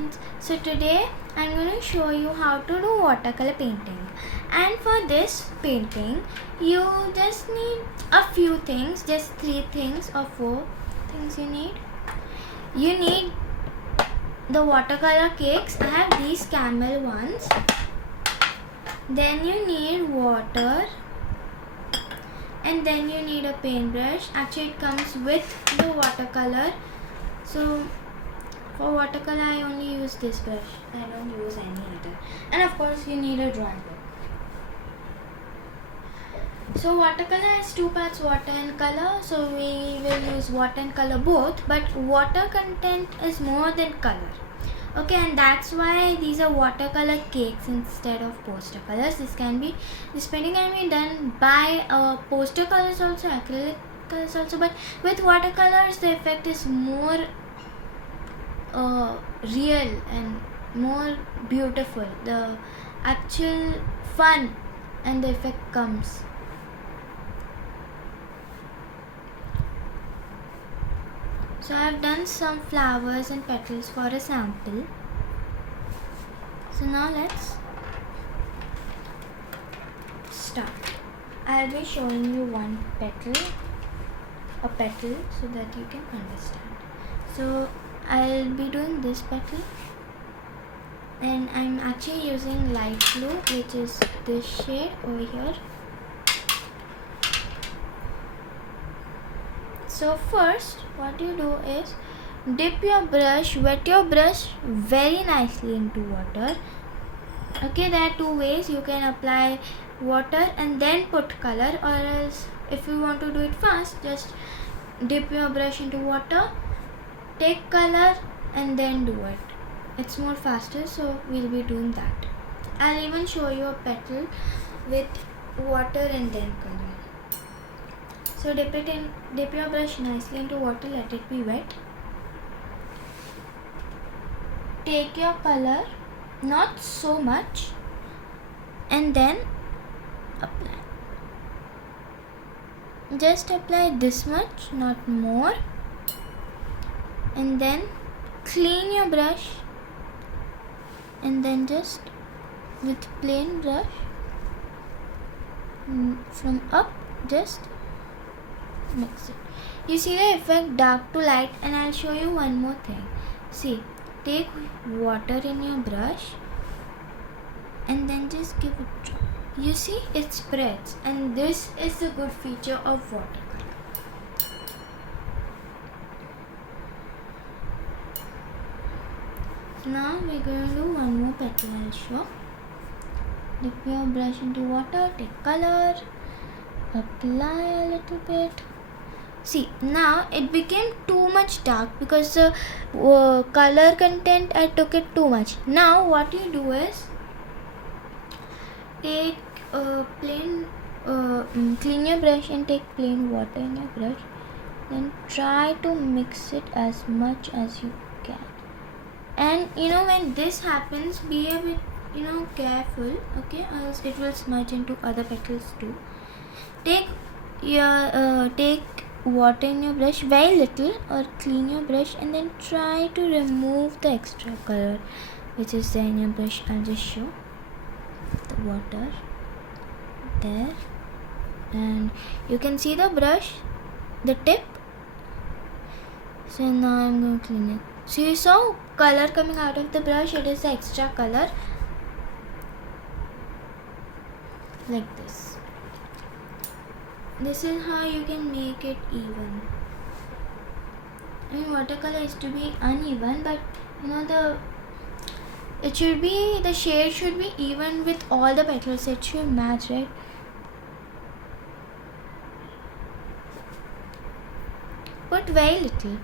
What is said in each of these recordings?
friends. So today I'm going to show you how to do watercolor painting. And for this painting you just need a few things, just 3 things or 4 things you need. You need the watercolor cakes. I have these camel ones. Then you need water, and then you need a paintbrush. Actually it comes with the watercolor. So for watercolor I only use this brush, I don't use any other. And of course you need a drawing book. So watercolor has 2 parts, water and color. So we will use water and color both, but water content is more than color. Okay, and that's why these are watercolor cakes instead of poster colors. This painting can be done by poster colors also, acrylic colors also, but with watercolors the effect is more real and more beautiful. The actual fun and the effect comes. So I have done some flowers and petals for a sample. So now let's start. I'll be showing you a petal so that you can understand. So I'll be doing this petal, and I'm actually using light blue, which is this shade over here. So first what you do is dip your brush, wet your brush very nicely into water. Okay, there are 2 ways. You can apply water and then put color, or else if you want to do it fast, just dip your brush into water, take color and then do it. It's more faster, so we'll be doing that. I'll even show you a petal with water and then color. So dip your brush nicely into water, let it be wet. Take your color, not so much, and then apply. Just apply this much, not more. And then clean your brush, and then just with plain brush from up, just mix it. You see the effect, dark to light. And I'll show you one more thing. See, take water in your brush and then just give it a drop. You see, it spreads, and this is the good feature of watercolor. Now we're going to do one more petal. I'll show. Dip your brush into water, take color, apply a little bit. See, now it became too much dark because the color content, I took it too much. Now what you do is take clean your brush and take plain water in your brush. Then try to mix it as much as you can. And when this happens, be a bit careful, okay, or else it will smudge into other petals too. Take water in your brush, very little, or clean your brush, and then try to remove the extra color which is there in your brush. I'll just show the water there, and you can see the brush, the tip. So now I'm going to clean it. So you saw color coming out of the brush, it is the extra color, like this. This is how you can make it even. I mean, watercolor is to be uneven, but the shade should be even with all the petals. It should match, right? Put very little,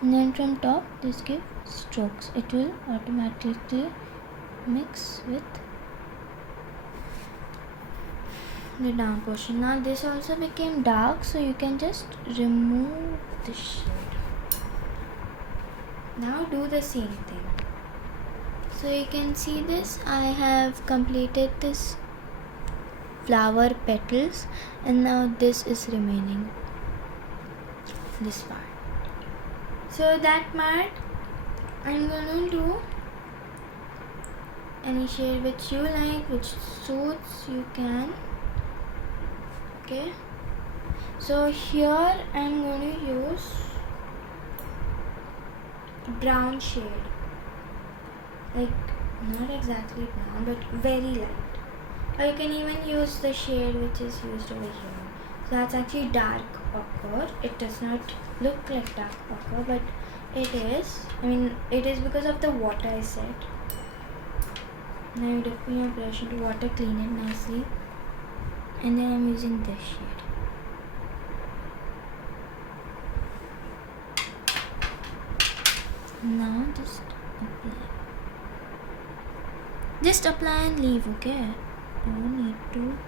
and then from top just give strokes. It will automatically mix with the down portion. Now this also became dark, so you can just remove the shade. Now do the same thing. So you can see this, I have completed this flower petals, and now this is remaining, this part. So that part I'm gonna do any shade which you like, which suits you can. Okay, so here I'm going to use brown shade, like not exactly brown but very light, or you can even use the shade which is used over here. So that's actually dark ochre. It does not look like dark ochre, but it is. I mean, it is because of the water I said. Now you dip your brush into water, clean it nicely, and then I'm using this shade. Now just apply and leave, okay? Don't need to.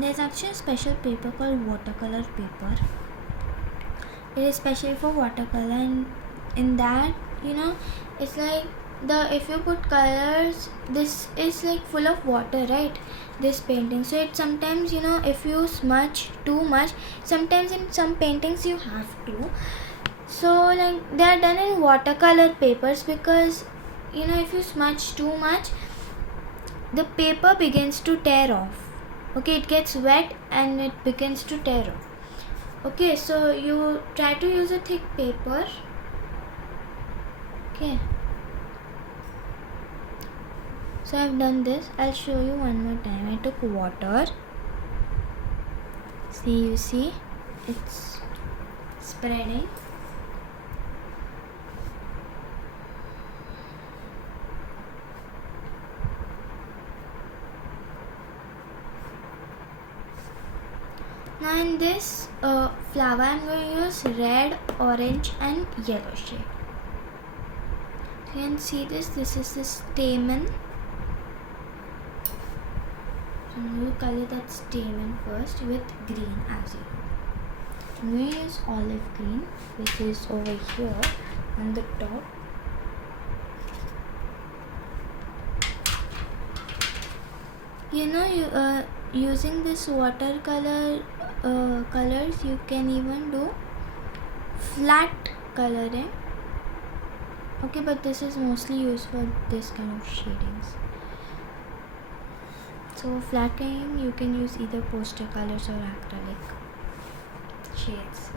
There's actually a special paper called watercolor paper. It is special for watercolor, and in that, it's like if you put colors, this is like full of water, right? This painting, so it sometimes, if you smudge too much, sometimes in some paintings you have to. So like they are done in watercolor papers because if you smudge too much, the paper begins to tear off. Okay, it gets wet and it begins to tear off. Okay, so you try to use a thick paper. Okay, so I've done this. I'll show you one more time. I took water. See, you see it's spreading. Now in this flower, I'm going to use red, orange and yellow shade. You can see this is the stamen. So I'm going to color that stamen first with green as you know. I'm going to use olive green, which is over here on the top. Using this watercolor colors, you can even do flat coloring. Okay, but this is mostly used for this kind of shadings. So flat coloring, you can use either poster colors or acrylic shades.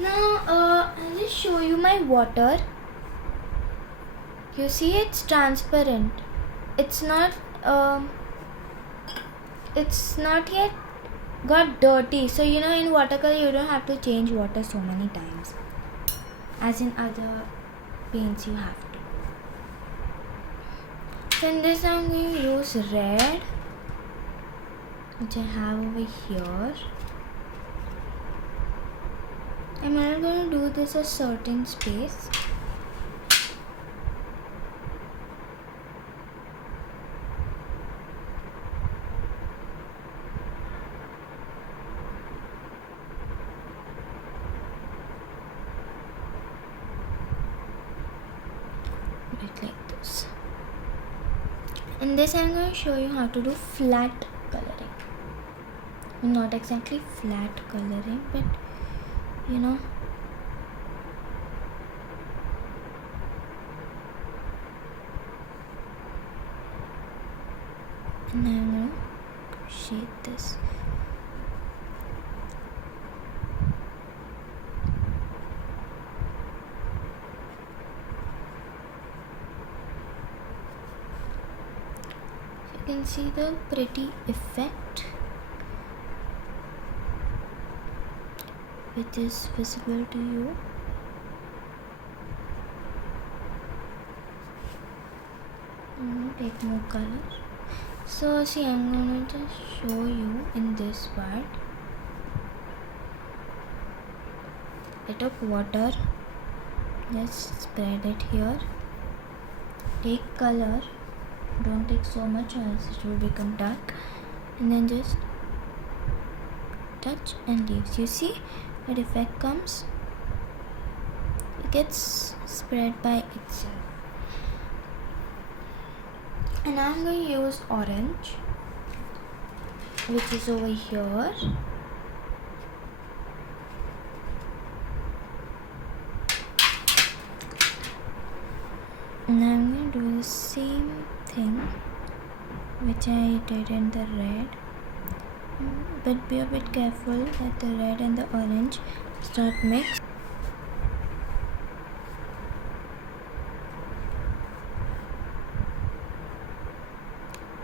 Now I'll just show you my water. You see, it's transparent. It's not yet got dirty. So in watercolor you don't have to change water so many times as in other paints you have to. So in this I'm going to use red, which I have over here. I'm not going to do this a certain space. Like this. In this I'm going to show you how to do flat coloring. Not exactly flat coloring, but and I'm going to shade this. You can see the pretty effect which is visible to you. I'm going to take more color. So see, I'm going to just show you in this part. I took water, just spread it here. Take color. Don't take so much or else it will become dark, and then just touch and leaves. You see what effect comes? It gets spread by itself. And I'm going to use orange, which is over here. Now I'm going to do the same thing which I did in the red, but be a bit careful that the red and the orange start mix.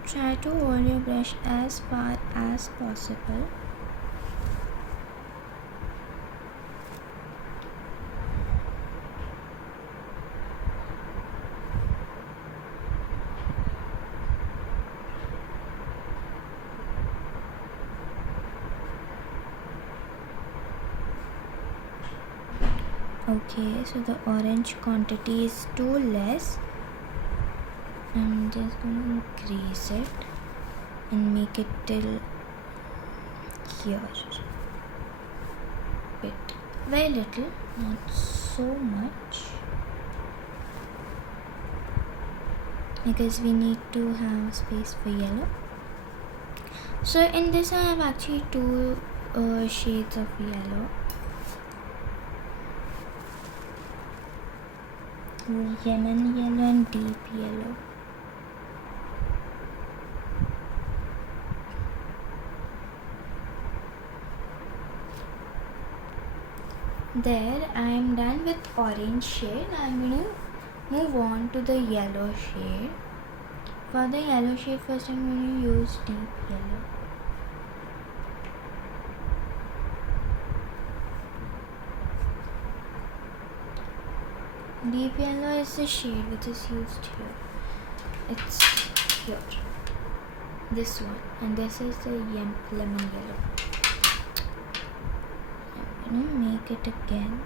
Try to hold your brush as far as possible. Okay, so the orange quantity is too less. I'm just going to increase it and make it till here. Bit, very little, not so much, because we need to have space for yellow. So in this I have actually two shades of yellow. Lemon yellow and deep yellow. There, I am done with orange shade. I am going to move on to the yellow shade. For the yellow shade, first I am going to use deep yellow. Deep yellow is the shade which is used here. It's here. This one. And this is the lemon yellow. I'm going to make it again.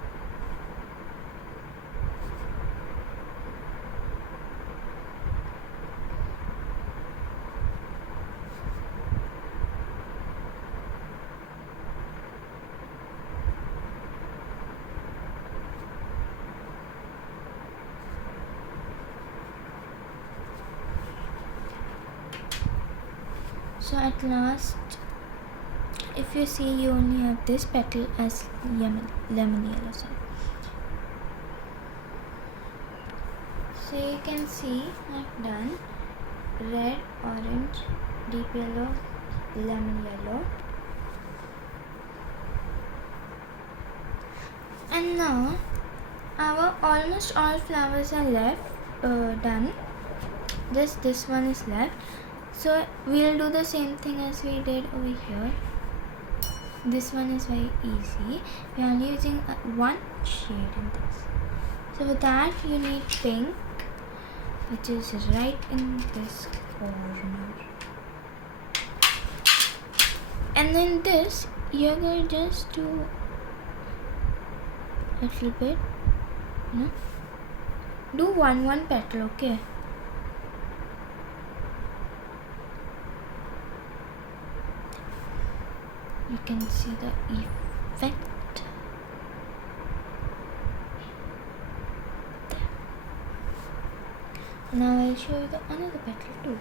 So at last, if you see, you only have this petal as lemon yellow side. So you can see I've done red, orange, deep yellow, lemon yellow. And now our almost all flowers are left, done. Just this one is left. So we'll do the same thing as we did over here. This one is very easy. We are using one shade in this. So for that you need pink, which is right in this corner. And then this, you're going to just do a little bit, do one petal, okay? You can see the effect there. Now I'll show you the another petal too.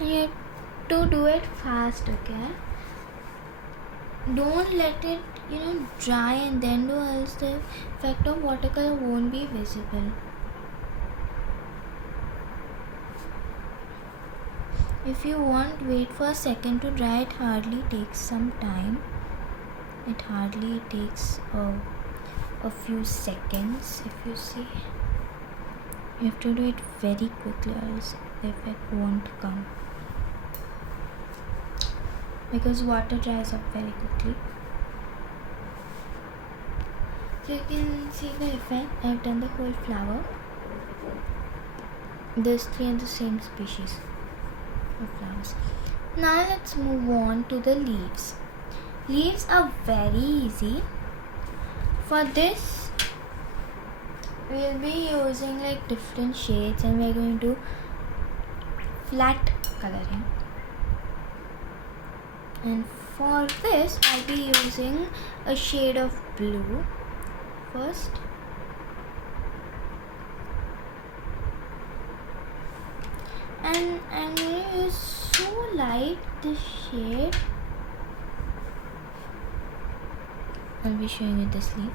And you have to do it fast, okay? Don't let it dry and then do, else the effect of watercolor won't be visible. If you want, wait for a second to dry. It hardly takes some time. It hardly takes a few seconds. If you see, you have to do it very quickly, else the effect won't come, because water dries up very quickly. So you can see the effect. I've done the whole flower. There's 3 in the same species of flowers. Now let's move on to the leaves. Leaves are very easy. For this, we'll be using like different shades, and we're going to do flat coloring. And for this, I'll be using a shade of blue first. and I'm going to use so light this shade. I'll be showing you this leaf.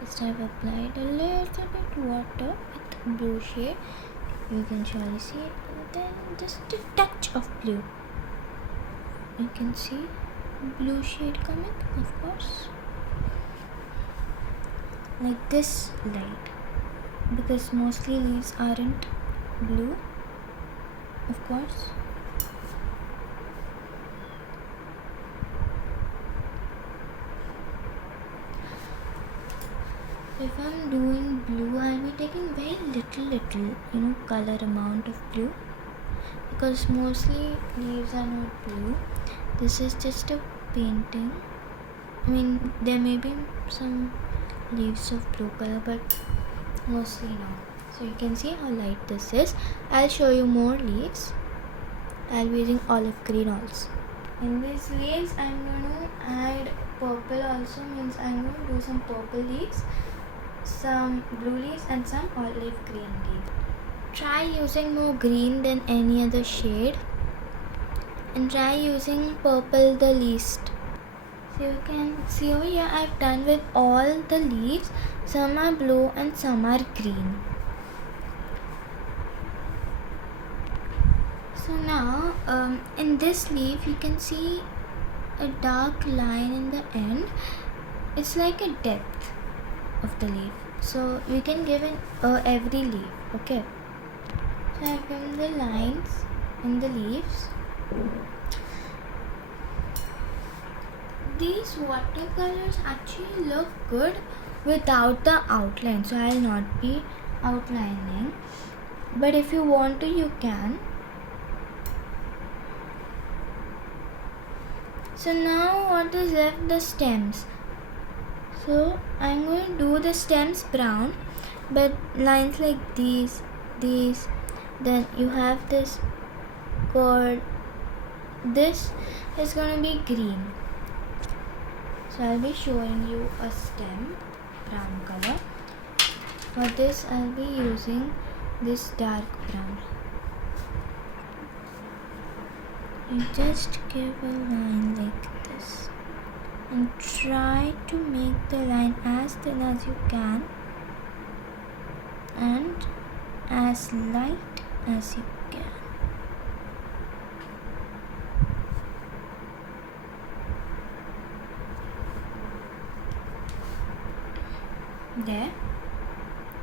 First I've applied a little bit water with blue shade. You can surely see it. And then just a touch of blue. You can see blue shade coming, of course. Like this light. Because mostly leaves aren't blue, of course. If I'm doing blue, I'll be taking very little, color amount of blue, because mostly leaves are not blue. This is just a painting. I mean, there may be some leaves of blue color, but mostly no. So you can see how light this is. I'll show you more leaves. I'll be using olive green also. In these leaves, I'm going to add purple also, means I'm going to do some purple leaves, some blue leaves and some olive green leaves. Try using more green than any other shade, and try using purple the least. So you can see over here I've done with all the leaves. Some are blue and some are green. So now in this leaf you can see a dark line in the end. It's like a depth of the leaf. So we can give in every leaf. Okay. So I've done the lines in the leaves. These watercolors actually look good without the outline, so I'll not be outlining, but if you want to, you can. So now what is left? The stems. So I'm going to do the stems brown, but lines like these, then you have this chord. This is going to be green. So I'll be showing you a stem, brown color. For this I'll be using this dark brown. You just give a line like this and try to make the line as thin as you can and as light as you can. There.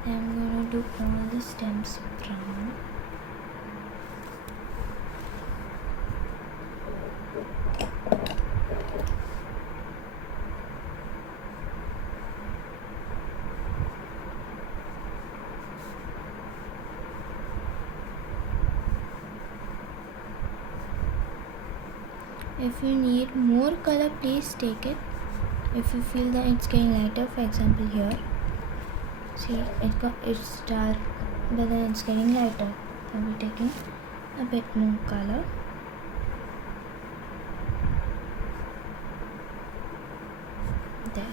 I'm going to do all the stems brown. If you need more color, please take it. If you feel that it's getting lighter, for example here, see it's dark, but then it's getting lighter. I'll be taking a bit more color. There.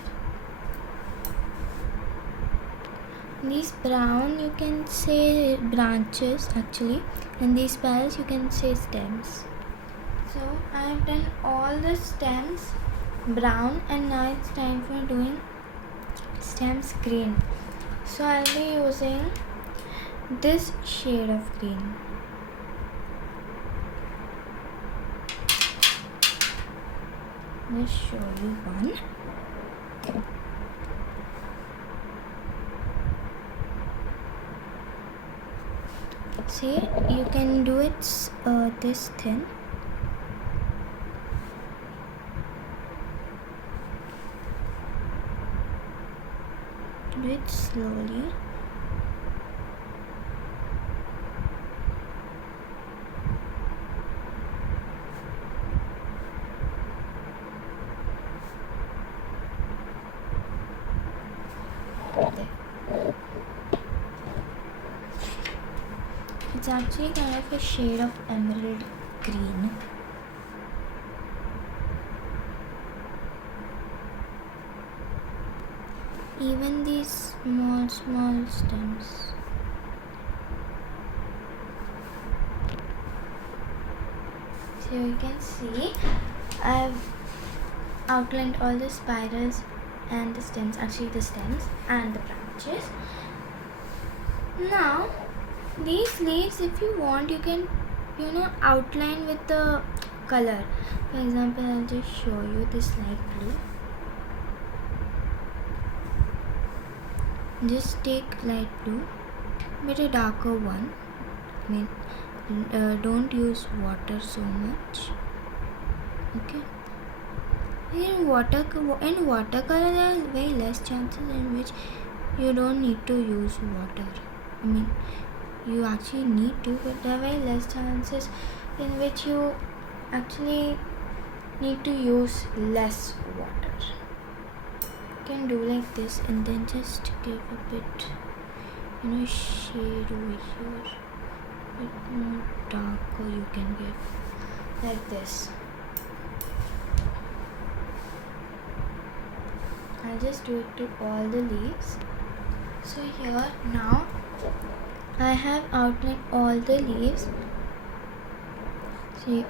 These brown you can say branches actually, and these spirals you can say stems. So I have done all the stems brown, and now it's time for doing stems green. So I'll be using this shade of green. Let's show you one. See, you can do it this thin. Do it slowly. There. It's actually kind of a shade of emerald green. Even these small stems. Do it slowly. So you can see I've outlined all the spirals and the stems, actually the stems and the branches. Now these leaves, if you want, you can outline with the color. For example, I'll just show you this light blue. Just take light blue, but a darker one. I mean, don't use water so much. Okay. In watercolor, there are very less chances in which you don't need to use water. I mean, you actually need to, but there are very less chances in which you actually need to use less water. You can do like this and then just give a bit, shade over here. A bit more darker you can give, like this. I'll just do it to all the leaves. So here now I have outlined all the leaves. So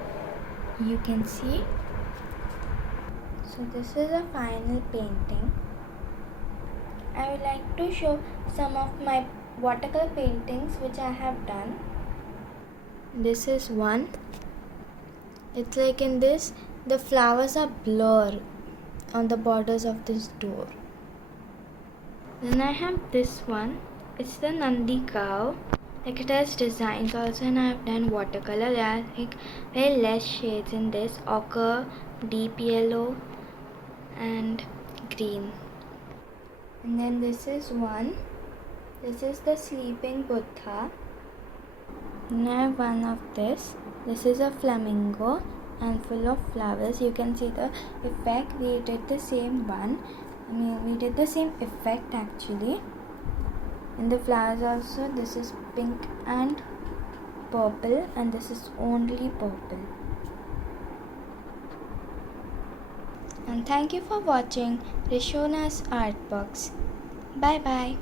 you can see. So this is a final painting. I would like to show some of my watercolor paintings which I have done. This is one. It's like in this, the flowers are blur on the borders of this door. Then I have this one. It's the Nandi cow. Like it has designs also, and I have done watercolor. There are like very less shades in this: ochre, deep yellow, and green. And then this is one. This is the sleeping Buddha. And I have one of this. This is a flamingo and full of flowers. You can see the effect. We did the same one. We did the same effect actually. And the flowers also, this is pink and purple, and this is only purple. And thank you for watching Rishona's Art Box. Bye bye.